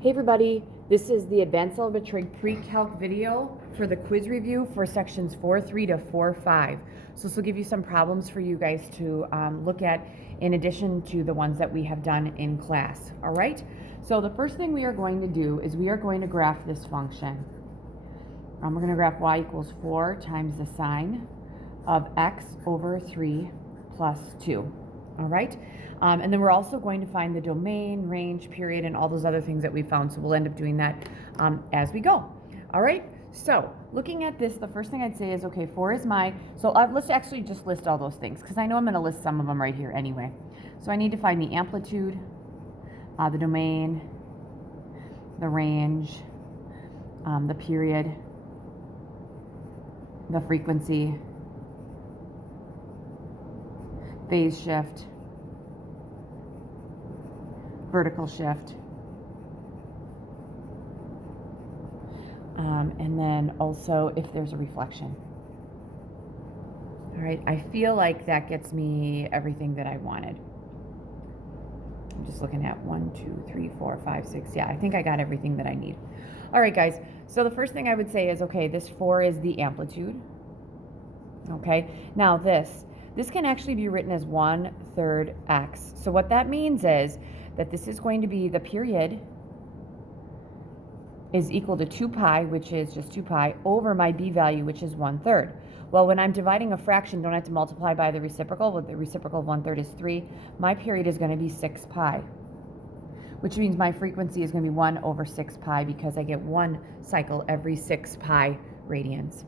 Hey everybody, this is the Advanced Algebra Trig Pre-Calc video for the quiz review for sections 4.3 to 4.5. So this will give you some problems for you guys to look at in addition to the ones that we have done in class, all right? So the first thing we are going to do is we are going to graph this function. We're going to graph y equals 4 times the sine of x over 3 plus 2, all right? And then we're also going to find the domain, range, period, and all those other things that we found. So we'll end up doing that as we go. All right. So looking at this, the first thing I'd say is, okay, 4 is my, so let's actually just list all those things because I know I'm going to list some of them right here anyway. So I need to find the amplitude, the domain, the range, the period, the frequency, phase shift, vertical shift, and then also if there's a reflection. All right, I feel like that gets me everything that I wanted. I'm just looking at 1, 2, 3, 4, 5, 6. Yeah, I think I got everything that I need. All right, guys, so the first thing I would say is, okay, this 4 is the amplitude. Okay, now this can actually be written as 1/3 x. So what that means is that this is going to be the period is equal to 2 pi, which is just 2 pi, over my b value, which is 1/3. Well, when I'm dividing a fraction, don't have to multiply by the reciprocal. Well, the reciprocal of 1/3 is 3. My period is going to be 6 pi, which means my frequency is going to be 1 over 6 pi because I get one cycle every 6 pi radians.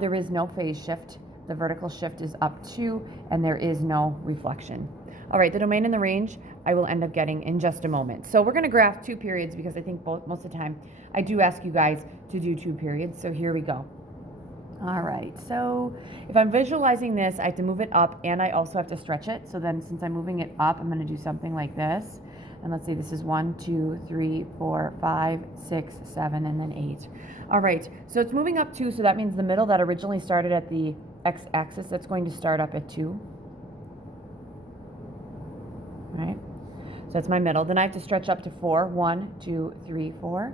There is no phase shift. The vertical shift is up 2, and there is no reflection. All right, the domain and the range I will end up getting in just a moment. So we're going to graph 2 periods because I think most of the time I do ask you guys to do 2 periods. So here we go. All right, so if I'm visualizing this, I have to move it up and I also have to stretch it. So then since I'm moving it up, I'm going to do something like this. And let's say this is 1, 2, 3, 4, 5, 6, 7, and then 8. All right, so it's moving up 2, so that means the middle that originally started at the x-axis, that's going to start up at 2. Right? So that's my middle. Then I have to stretch up to 4. 1, 2, 3, 4.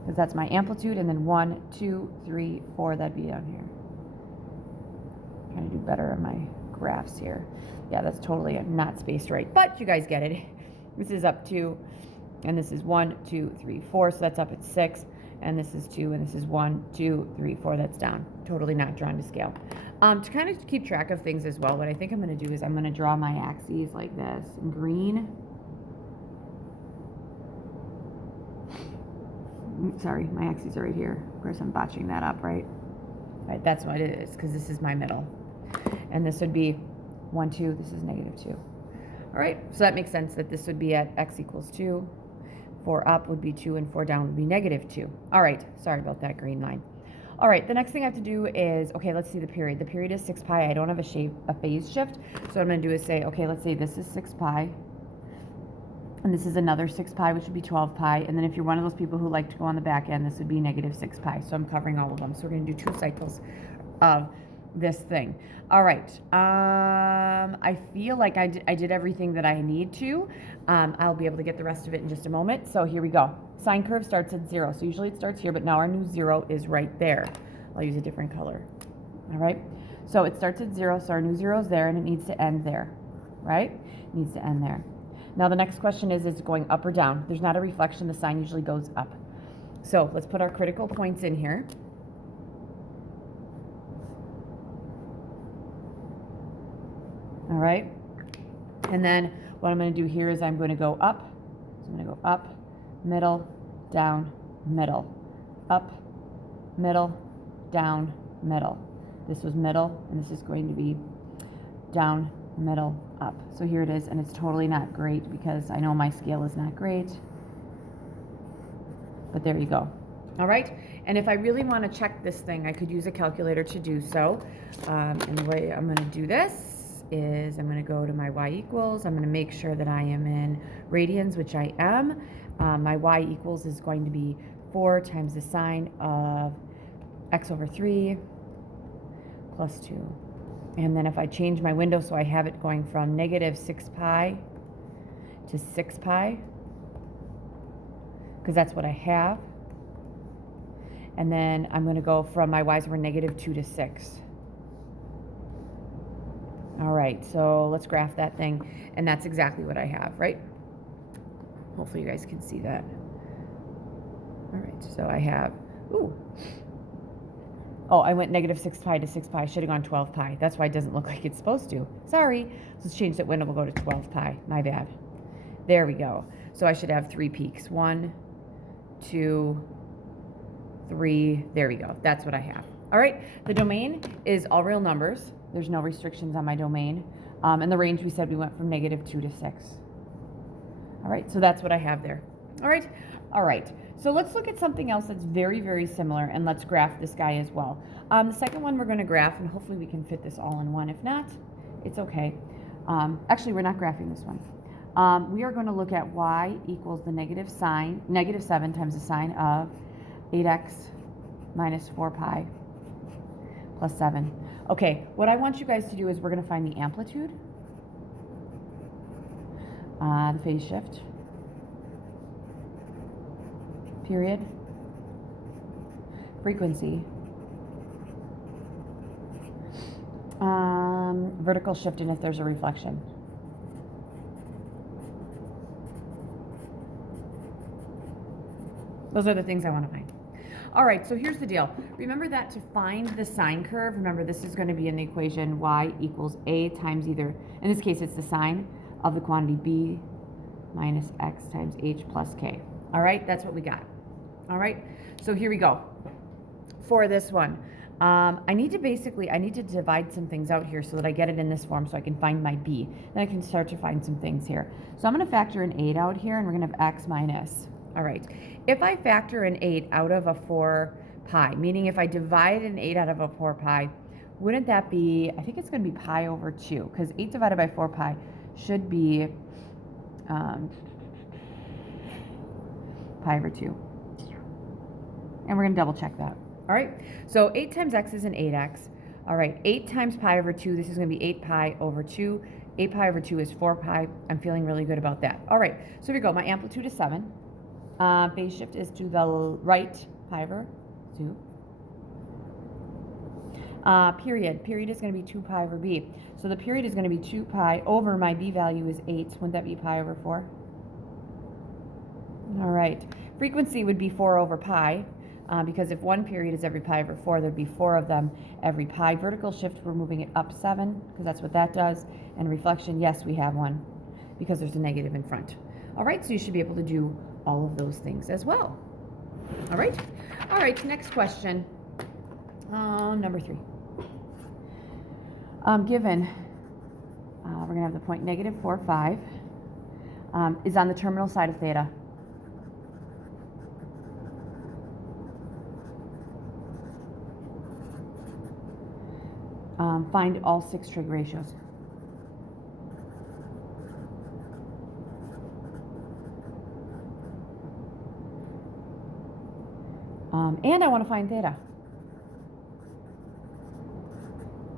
Because that's my amplitude. And then 1, 2, 3, 4. That'd be down here. I'm trying to do better on my graphs here. Yeah, that's totally not spaced right. But you guys get it. This is up 2. And this is 1, 2, 3, 4. So that's up at 6. And this is 2. And this is 1, 2, 3, 4. That's down. Totally not drawn to scale. To kind of keep track of things as well, what I think I'm going to do is I'm going to draw my axes like this in green. Sorry, my axes are right here. Of course, I'm botching that up, right? Right, that's what it is, because this is my middle. And this would be 1, 2. This is -2. All right, so that makes sense that this would be at x equals 2. 4 up would be 2, and 4 down would be -2. All right, sorry about that green line. All right, the next thing I have to do is, okay, let's see the period. The period is 6 pi. I don't have a phase shift. So what I'm going to do is say, okay, let's say this is 6 pi. And this is another 6 pi, which would be 12 pi. And then if you're one of those people who like to go on the back end, this would be -6 pi. So I'm covering all of them. So we're going to do 2 cycles of this thing. All right. I feel like I did everything that I need to. I'll be able to get the rest of it in just a moment. So here we go. Sine curve starts at 0. So usually it starts here, but now our new 0 is right there. I'll use a different color. All right. So it starts at 0. So our new 0 is there, and it needs to end there. Right? It needs to end there. Now the next question is it going up or down? There's not a reflection. The sign usually goes up. So let's put our critical points in here. All right. And then what I'm going to do here is I'm going to go up. So I'm going to go up, middle, down, middle. Up, middle, down, middle. This was middle, and this is going to be down, middle, up. So here it is, and it's totally not great because I know my scale is not great. But there you go. All right, and if I really want to check this thing, I could use a calculator to do so. And the way I'm going to do this is I'm going to go to my y equals. I'm going to make sure that I am in radians, which I am. My y equals is going to be 4 times the sine of x over 3 plus 2. And then if I change my window so I have it going from -6 pi to 6 pi, because that's what I have. And then I'm going to go from my y's were negative 2 to 6. All right, so let's graph that thing. And that's exactly what I have, right? Hopefully you guys can see that. All right, so I have, oh, I went negative 6 pi to 6 pi. I should have gone 12 pi. That's why it doesn't look like it's supposed to. Sorry. So let's change that window. We'll go to 12 pi. My bad. There we go. So I should have 3 peaks. 1, 2, 3. There we go. That's what I have. All right. The domain is all real numbers. There's no restrictions on my domain. And the range we said we went from negative 2 to 6. All right. So that's what I have there. All right. All right. So let's look at something else that's very, very similar, and let's graph this guy as well. The second one we're going to graph, and hopefully we can fit this all in one. If not, it's okay. Actually, we're not graphing this one. We are going to look at y equals the negative 7 times the sine of 8x minus 4 pi plus 7. Okay, what I want you guys to do is we're going to find the amplitude, the phase shift, period, frequency, vertical shift, and if there's a reflection. Those are the things I want to find. All right, so here's the deal. Remember that to find the sine curve, remember this is going to be in the equation y equals a times either, in this case it's the sine of the quantity b minus x times h plus k. All right, that's what we got. All right, so here we go. For this one, I need to divide some things out here so that I get it in this form so I can find my b. Then I can start to find some things here. So I'm going to factor an 8 out here, and we're going to have x minus. All right, if I factor an 8 out of a 4 pi, meaning if I divide an 8 out of a 4 pi, wouldn't that be, I think it's going to be pi over 2, because 8 divided by 4 pi should be pi over 2. And we're going to double check that. All right, so 8 times x is an 8x. All right, 8 times pi over 2, this is going to be 8 pi over 2. 8 pi over 2 is 4 pi. I'm feeling really good about that. All right, so here we go. My amplitude is 7. Phase shift is to the right, pi over 2. Period is going to be 2 pi over b. So the period is going to be 2 pi over my b value is 8. Wouldn't that be pi over 4? All right. Frequency would be 4 over pi, because if one period is every pi over 4, there'd be 4 of them every pi. Vertical shift, we're moving it up 7, because that's what that does. And reflection, yes, we have one, because there's a negative in front. All right, so you should be able to do all of those things as well. All right, next question. Number 3. Given, we're going to have the point negative 4, 5, is on the terminal side of theta. Find all 6 trig ratios. And I want to find theta.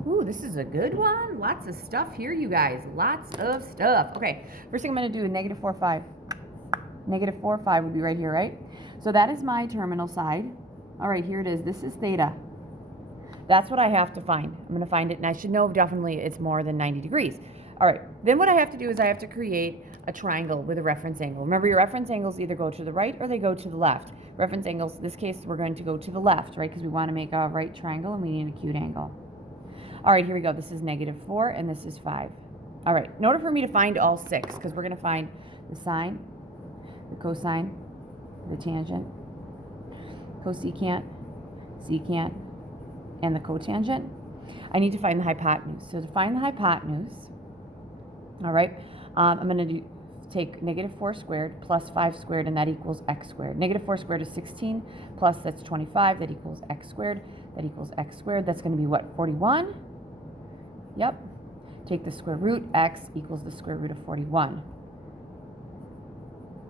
Ooh, this is a good one. Lots of stuff here, you guys. Lots of stuff. Okay, first thing I'm going to do is negative 4, 5. Negative 4, 5 would be right here, right? So that is my terminal side. All right, here it is. This is theta. That's what I have to find. I'm going to find it, and I should know definitely it's more than 90 degrees. All right, then what I have to do is I have to create a triangle with a reference angle. Remember, your reference angles either go to the right or they go to the left. Reference angles, in this case, we're going to go to the left, right? Because we want to make a right triangle, and we need an acute angle. All right, here we go. This is negative 4, and this is 5. All right, in order for me to find all 6, because we're going to find the sine, the cosine, the tangent, cosecant, secant, and the cotangent, I need to find the hypotenuse. So to find the hypotenuse, all right, I'm going to take negative 4 squared plus 5 squared, and that equals x squared. Negative 4 squared is 16, plus that's 25, that equals x squared, that equals x squared. That's going to be what, 41? Yep. Take the square root, x equals the square root of 41.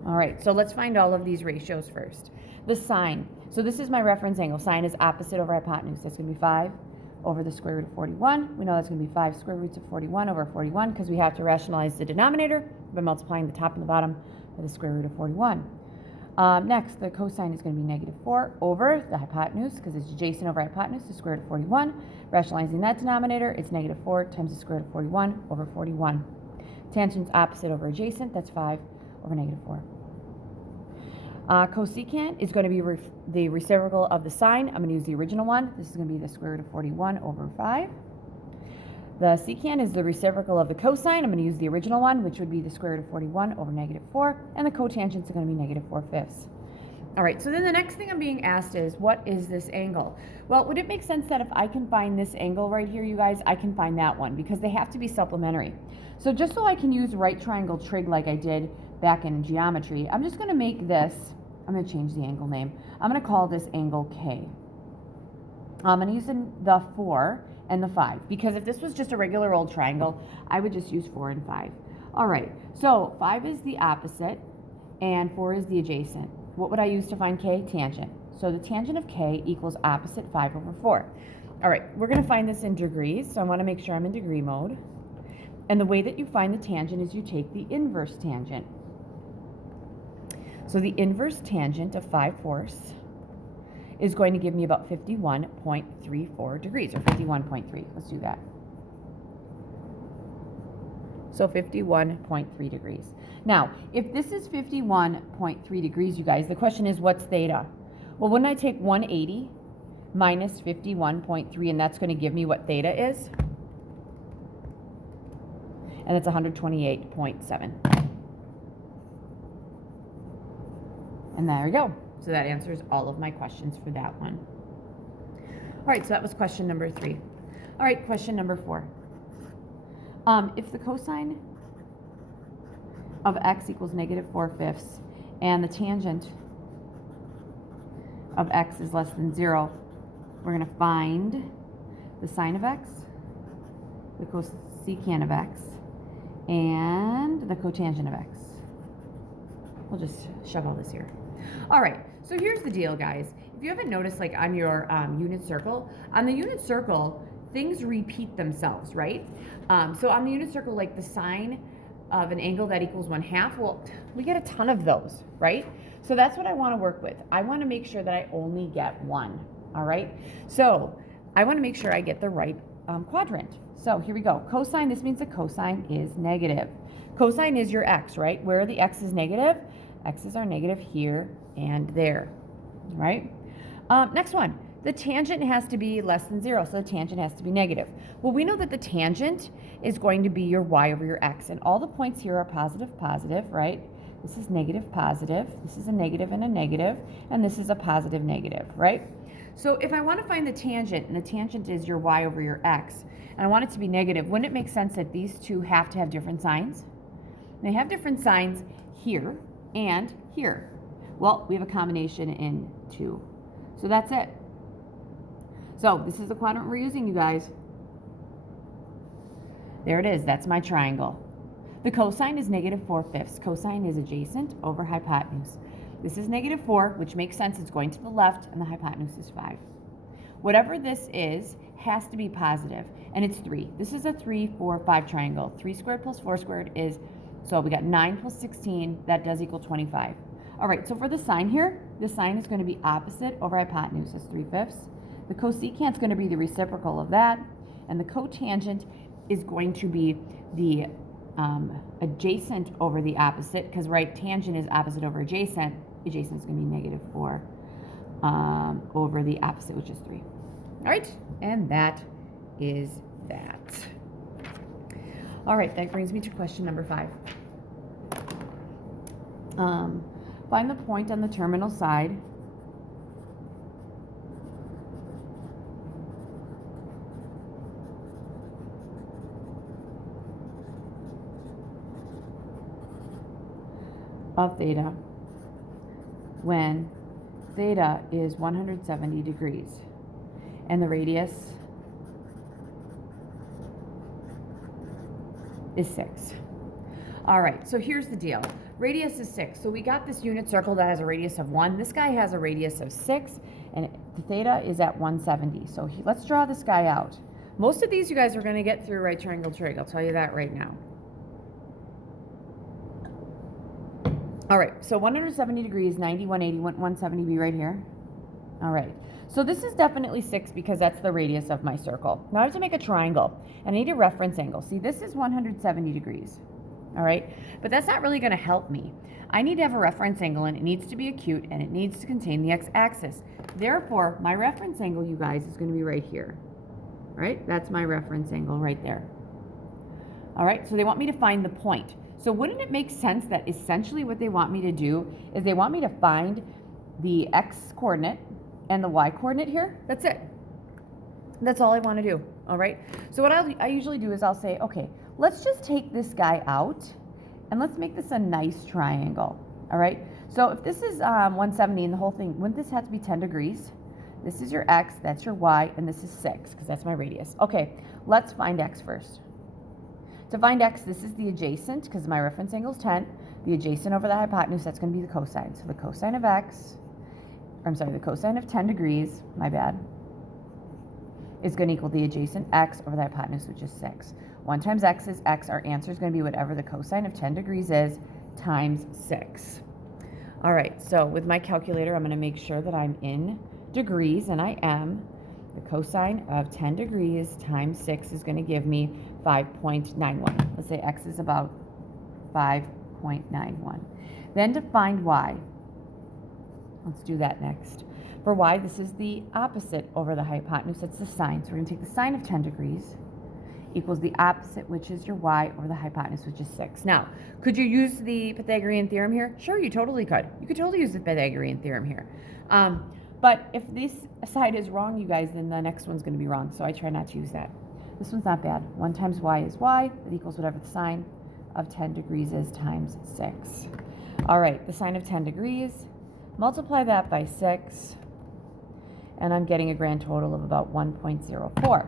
All right, so let's find all of these ratios first. The sine. So this is my reference angle. Sine is opposite over hypotenuse. That's going to be 5 over the square root of 41. We know that's going to be 5 square roots of 41 over 41 because we have to rationalize the denominator. by multiplying the top and the bottom by the square root of 41. Next, the cosine is going to be negative 4 over the hypotenuse, because it's adjacent over hypotenuse, the square root of 41. Rationalizing that denominator, it's negative 4 times the square root of 41 over 41. Tangent's opposite over adjacent, that's 5 over negative 4. Cosecant is going to be the reciprocal of the sine. I'm going to use the original one. This is going to be the square root of 41 over 5. The secant is the reciprocal of the cosine. I'm going to use the original one, which would be the square root of 41 over negative 4. And the cotangents are going to be negative 4/5. All right, so then the next thing I'm being asked is, what is this angle? Well, would it make sense that if I can find this angle right here, you guys, I can find that one, because they have to be supplementary. So just so I can use right triangle trig like I did back in geometry, I'm just going to make this, I'm going to change the angle name. I'm going to call this angle K. I'm going to use the 4 and the 5, because if this was just a regular old triangle, I would just use 4 and 5. All right, so 5 is the opposite and 4 is the adjacent. What would I use to find K? Tangent. So the tangent of K equals opposite 5 over 4. All right, we're going to find this in degrees, so I want to make sure I'm in degree mode. And the way that you find the tangent is you take the inverse tangent. So the inverse tangent of 5/4 is going to give me about 51.34 degrees, or 51.3. Let's do that. So 51.3 degrees. Now, if this is 51.3 degrees, you guys, the question is, what's theta? Well, wouldn't I take 180 minus 51.3, and that's going to give me what theta is? And it's 128.7. And there we go. So that answers all of my questions for that one. All right, so that was question number 3. All right, question number 4. If the cosine of x equals negative 4/5 and the tangent of x is less than 0, we're going to find the sine of x, the cosecant of x, and the cotangent of x. We'll just shove all this here. All right, so here's the deal, guys. If you haven't noticed, like on your unit circle, on the unit circle, things repeat themselves, right? So on the unit circle, like the sine of an angle that equals 1/2, well, we get a ton of those, right? So that's what I want to work with. I want to make sure that I only get one, all right? So I want to make sure I get the right quadrant. So here we go. Cosine, this means the cosine is negative. Cosine is your x, right? Where are the x's negative? X's are negative here and there, right? Next one, the tangent has to be less than 0, so the tangent has to be negative. Well, we know that the tangent is going to be your y over your x, and all the points here are positive, positive, right? This is negative, positive, this is a negative and a negative, and this is a positive, negative, right? So if I want to find the tangent, and the tangent is your y over your x, and I want it to be negative, wouldn't it make sense that these two have to have different signs? They have different signs here and here. Well, we have a combination in 2. So that's it. So this is the quadrant we're using, you guys. There it is. That's my triangle. The cosine is negative 4/5. Cosine is adjacent over hypotenuse. This is negative 4, which makes sense. It's going to the left, and the hypotenuse is 5. Whatever this is has to be positive, and it's 3. This is a 3, 4, 5 triangle. 3 squared plus 4 squared is, so we got 9 plus 16. That does equal 25. All right, so for the sine here, the sine is going to be opposite over hypotenuse. That's 3/5. The cosecant is going to be the reciprocal of that, and the cotangent is going to be the adjacent over the opposite, because right, tangent is opposite over adjacent. Adjacent is going to be negative 4 over the opposite, which is 3. All right, and that is that. All right, that brings me to question number 5. Find the point on the terminal side of theta when theta is 170 degrees and the radius is 6. All right, so here's the deal. Radius is 6. So we got this unit circle that has a radius of 1. This guy has a radius of 6, and the theta is at 170. So let's draw this guy out. Most of these you guys are going to get through right triangle trig. I'll tell you that right now. All right, so 170 degrees, 90, 180, 170 be right here. All right, so this is definitely 6 because that's the radius of my circle. Now I have to make a triangle, and I need a reference angle. See, this is 170 degrees, all right? But that's not really going to help me. I need to have a reference angle, and it needs to be acute, and it needs to contain the x-axis. Therefore, my reference angle, you guys, is going to be right here, right? That's my reference angle right there. All right, so they want me to find the point. So wouldn't it make sense that essentially what they want me to do is they want me to find the x-coordinate and the y-coordinate here? That's it. That's all I want to do, all right? So what I usually do is I'll say, okay, let's just take this guy out and let's make this a nice triangle, all right? So if this is 170 and the whole thing, wouldn't this have to be 10 degrees? This is your x, that's your y, and this is 6 because that's my radius. Okay, let's find x first. To find x, this is the adjacent because my reference angle is 10. The adjacent over the hypotenuse, that's going to be the cosine. So the cosine of x, the cosine of 10 degrees, my bad, is going to equal the adjacent x over the hypotenuse, which is 6. 1 times x is x. Our answer is going to be whatever the cosine of 10 degrees is times 6. All right, so with my calculator, I'm going to make sure that I'm in degrees, and I am. The cosine of 10 degrees times 6 is going to give me 5.91. Let's say x is about 5.91. Then to find y, let's do that next. For y, this is the opposite over the hypotenuse. That's the sine. So we're going to take the sine of 10 degrees equals the opposite, which is your y, over the hypotenuse, which is 6. Now, could you use the Pythagorean theorem here? Sure, you totally could. You could totally use the Pythagorean theorem here. But if this side is wrong, you guys, then the next one's going to be wrong. So I try not to use that. This one's not bad. 1 times y is y. That equals whatever the sine of 10 degrees is times 6. All right, the sine of 10 degrees. Multiply that by 6. And I'm getting a grand total of about 1.04.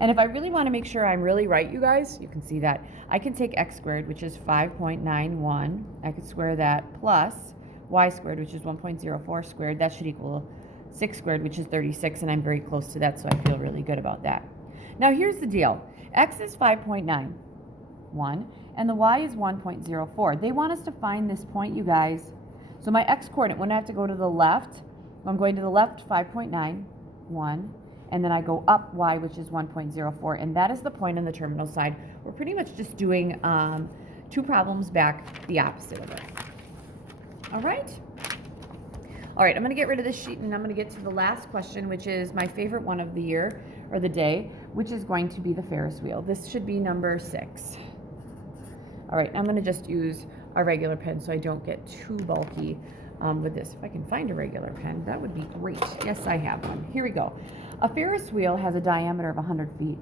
And if I really want to make sure I'm really right, you guys, you can see that. I can take x squared, which is 5.91. I could square that plus y squared, which is 1.04 squared. That should equal 6 squared, which is 36, and I'm very close to that, so I feel really good about that. Now, here's the deal. X is 5.91, and the y is 1.04. They want us to find this point, you guys. So my x-coordinate, when I have to go to the left, I'm going to the left 5.91, and then I go up y, which is 1.04, and that is the point on the terminal side. We're pretty much just doing 2 problems back, the opposite of it. All right. All right, I'm going to get rid of this sheet, and I'm going to get to the last question, which is my favorite one of the year, or the day, which is going to be the Ferris wheel. This should be number 6. All right, I'm going to just use a regular pen so I don't get too bulky with this. If I can find a regular pen, that would be great. Yes, I have one. Here we go. A Ferris wheel has a diameter of 100 feet.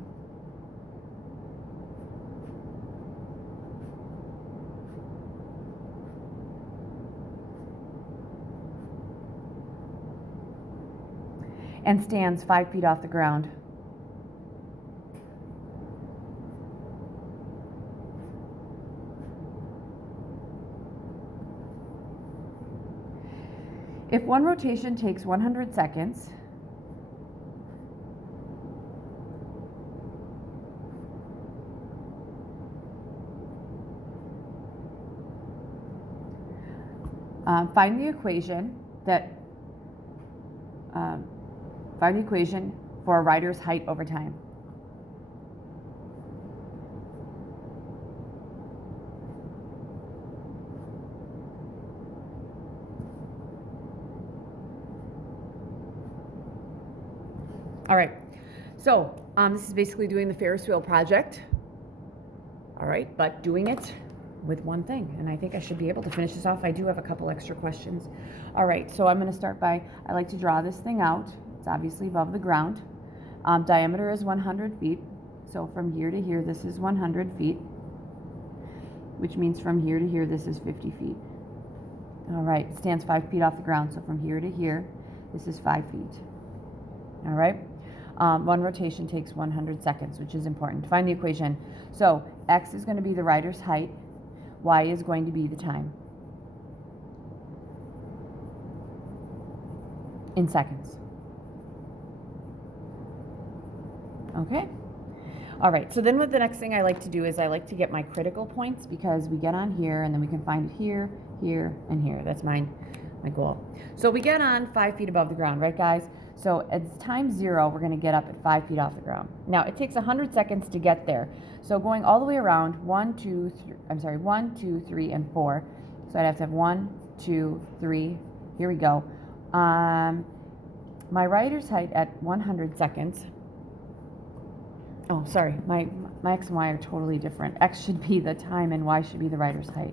And stands 5 feet off the ground. If one rotation takes 100 seconds, find the equation for a rider's height over time. All right, so this is basically doing the Ferris wheel project. All right, but doing it with one thing, and I think I should be able to finish this off. I do have a couple extra questions. All right, so I'm going to start by, I like to draw this thing out. It's obviously above the ground. Diameter is 100 feet. So from here to here, this is 100 feet, which means from here to here, this is 50 feet. All right, it stands 5 feet off the ground. So from here to here, this is 5 feet. All right, one rotation takes 100 seconds, which is important. Find the equation. So x is going to be the rider's height. Y is going to be the time in seconds. Okay. All right, so then what the next thing I like to do is I like to get my critical points, because we get on here and then we can find it here, here, and here. That's my goal. So we get on 5 feet above the ground, right guys? So at time 0, we're gonna get up at 5 feet off the ground. Now it takes 100 seconds to get there. So going all the way around, 1, 2, 3, and 4. So I'd have to have 1, 2, 3, here we go. My rider's height at 100 seconds. Oh, sorry, my X and Y are totally different. X should be the time and Y should be the rider's height.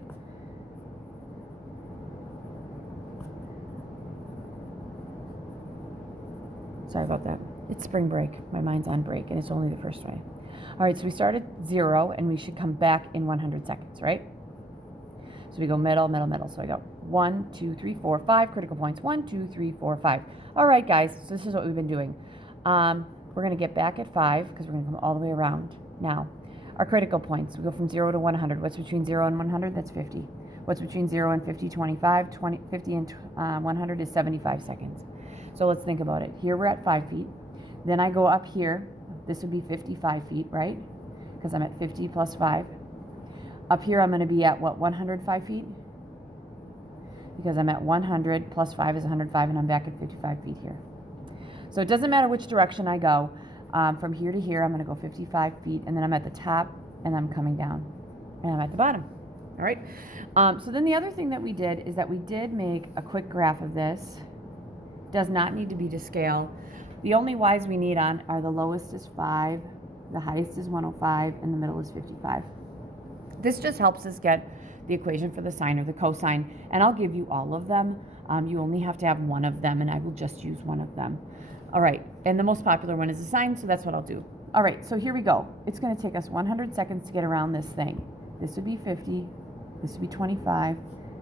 Sorry about that. It's spring break. My mind's on break, and it's only the first way. All right, so we start at 0, and we should come back in 100 seconds, right? So we go middle, middle, middle. So I go 1, 2, 3, 4, 5 critical points. 1, 2, 3, 4, 5. All right, guys, so this is what we've been doing. We're going to get back at 5 because we're going to come all the way around. Now, our critical points, we go from 0 to 100. What's between 0 and 100? That's 50. What's between 0 and 50? 25. 50 and 100 is 75 seconds. So let's think about it. Here we're at 5 feet. Then I go up here. This would be 55 feet, right? Because I'm at 50 plus 5. Up here I'm going to be at, what, 105 feet? Because I'm at 100 plus 5 is 105, and I'm back at 55 feet here. So it doesn't matter which direction I go. From here to here, I'm going to go 55 feet, and then I'm at the top, and I'm coming down, and I'm at the bottom. All right? So then the other thing that we did is that we did make a quick graph of this. Does not need to be to scale. The only Y's we need on are the lowest is 5, the highest is 105, and the middle is 55. This just helps us get the equation for the sine or the cosine, and I'll give you all of them. You only have to have one of them, and I will just use one of them. All right, and the most popular one is the sine, so that's what I'll do. All right, so here we go. It's going to take us 100 seconds to get around this thing. This would be 50, this would be 25,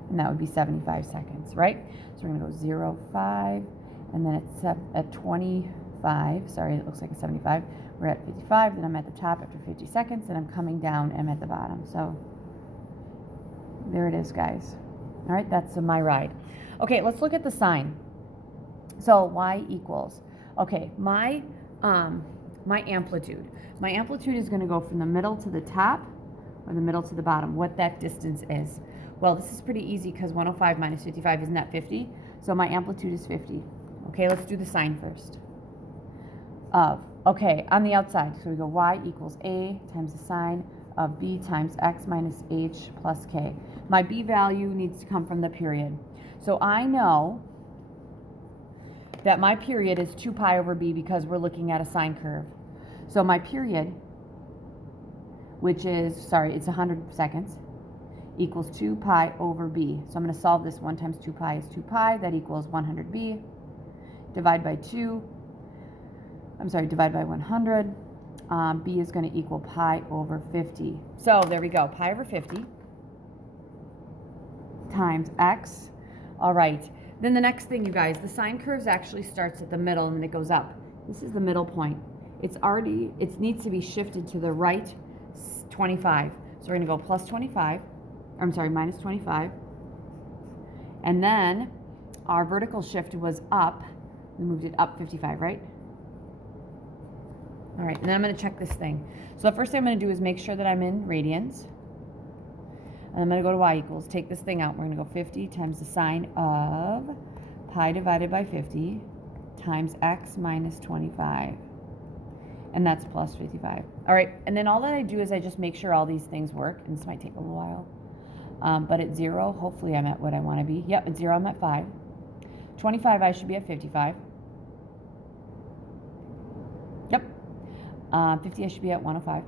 and that would be 75 seconds, right? So we're going to go 0, 5, and then it's at 25. Sorry, it looks like a 75. We're at 55, then I'm at the top after 50 seconds, and I'm coming down, and I'm at the bottom. So there it is, guys. All right, that's my ride. Okay, let's look at the sine. So y equals, okay, my amplitude. My amplitude is going to go from the middle to the top, or the middle to the bottom, what that distance is. Well, this is pretty easy because 105 minus 55, isn't that 50? So my amplitude is 50. Okay, let's do the sine first. Okay, on the outside, so we go y equals a times the sine of b times x minus h plus k. My b value needs to come from the period. So I know that my period is 2 pi over b because we're looking at a sine curve. So my period, which is, sorry, it's 100 seconds, equals 2 pi over b. So I'm going to solve this. 1 times 2 pi is 2 pi. That equals 100b. Divide by 100. B is going to equal pi over 50. So there we go. Pi over 50 times x. All right. Then the next thing, you guys, the sine curve actually starts at the middle and then it goes up. This is the middle point. It needs to be shifted to the right 25. So we're going to go plus 25. Minus 25. And then our vertical shift was up. We moved it up 55, right? All right, and then I'm going to check this thing. So the first thing I'm going to do is make sure that I'm in radians. And I'm going to go to y equals, take this thing out. We're going to go 50 times the sine of pi divided by 50 times x minus 25. And that's plus 55. All right, and then all that I do is I just make sure all these things work. And this might take a little while. But at 0, hopefully I'm at what I want to be. Yep, at 0 I'm at 5. 25 I should be at 55. Yep. 50 I should be at 105.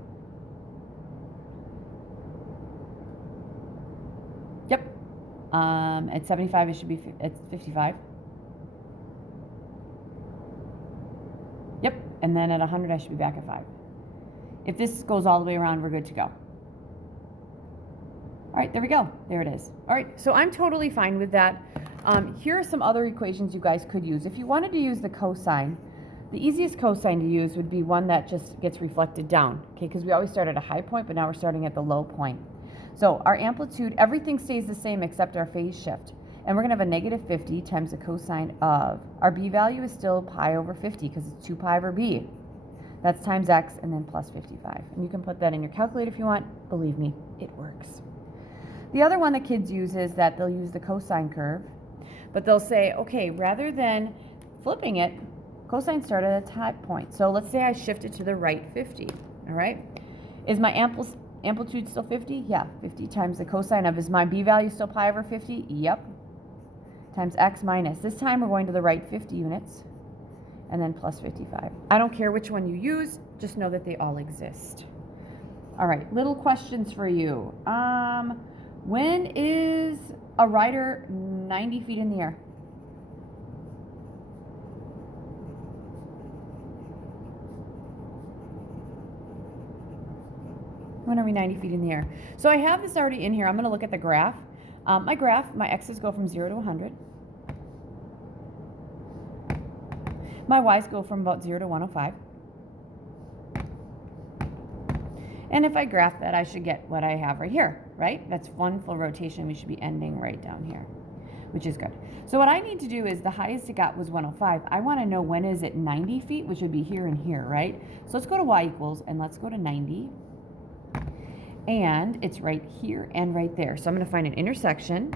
Yep. At 75 it should be at 55. Yep. And then at 100 I should be back at 5. If this goes all the way around, we're good to go. All right, there we go. There it is. All right, so I'm totally fine with that. Here are some other equations you guys could use. If you wanted to use the cosine, the easiest cosine to use would be one that just gets reflected down, okay? Because we always start at a high point, but now we're starting at the low point. So our amplitude, everything stays the same except our phase shift. And we're going to have a negative 50 times the cosine of, our b value is still pi over 50 because it's 2 pi over b. That's times x and then plus 55. And you can put that in your calculator if you want. Believe me, it works. The other one that kids use is that they'll use the cosine curve, but they'll say, okay, rather than flipping it, cosine start at a top point. So let's say I shift it to the right 50, all right? Is my amplitude still 50? Yeah, 50 times the cosine of, is my b value still pi over 50? Yep. Times x minus. This time we're going to the right 50 units, and then plus 55. I don't care which one you use, just know that they all exist. All right, little questions for you. When is a rider 90 feet in the air? When are we 90 feet in the air? So I have this already in here. I'm going to look at the graph. My graph, my x's go from 0 to 100. My y's go from about 0 to 105. And if I graph that, I should get what I have right here, right? That's one full rotation. We should be ending right down here, which is good. So what I need to do is, the highest it got was 105. I want to know when is it 90 feet, which would be here and here, right? So let's go to y equals, and let's go to 90. And it's right here and right there. So I'm going to find an intersection.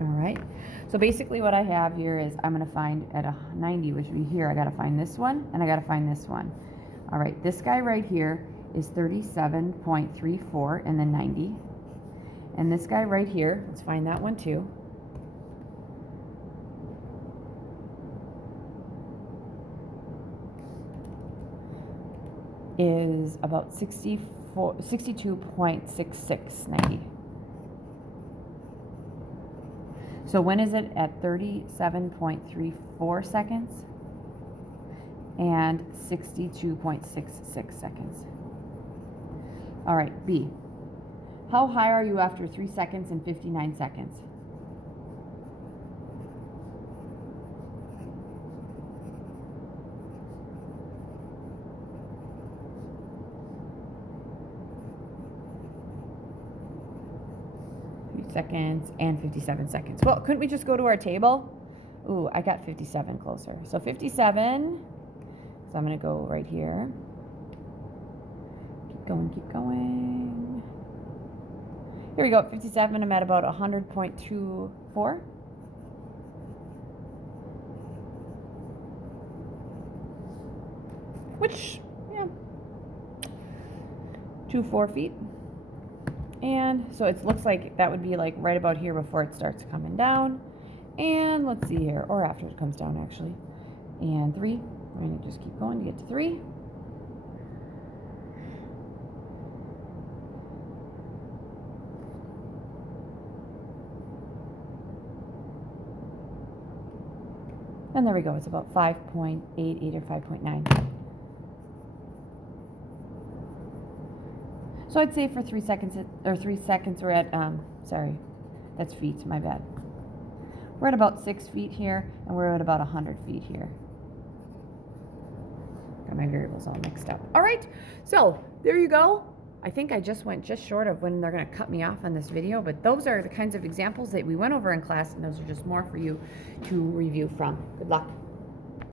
All right. So basically what I have here is I'm going to find at a 90, which would be here. I got to find this one, and I got to find this one. All right. This guy right here is 37.34, and then 90. And this guy right here, let's find that one too. Is about 62.66, 90. So when is it at 37.34 seconds and 62.66 seconds? All right, B. How high are you after 3 seconds and 59 seconds? Seconds and 57 seconds. Well, couldn't we just go to our table? Ooh, I got 57 closer. So 57, so I'm going to go right here. Keep going, keep going. Here we go, 57, I'm at about 100.24. Which, yeah, 24 feet. And so it looks like that would be like right about here before it starts coming down. And let's see here, or after it comes down actually. And 3, we're going to just keep going to get to 3. And there we go, it's about 5.88 or 5.9. So I'd say for 3 seconds, we're at, sorry, that's feet, my bad. We're at about 6 feet here, and we're at about 100 feet here. Got my variables all mixed up. All right, so there you go. I think I just went just short of when they're going to cut me off on this video, but those are the kinds of examples that we went over in class, and those are just more for you to review from. Good luck.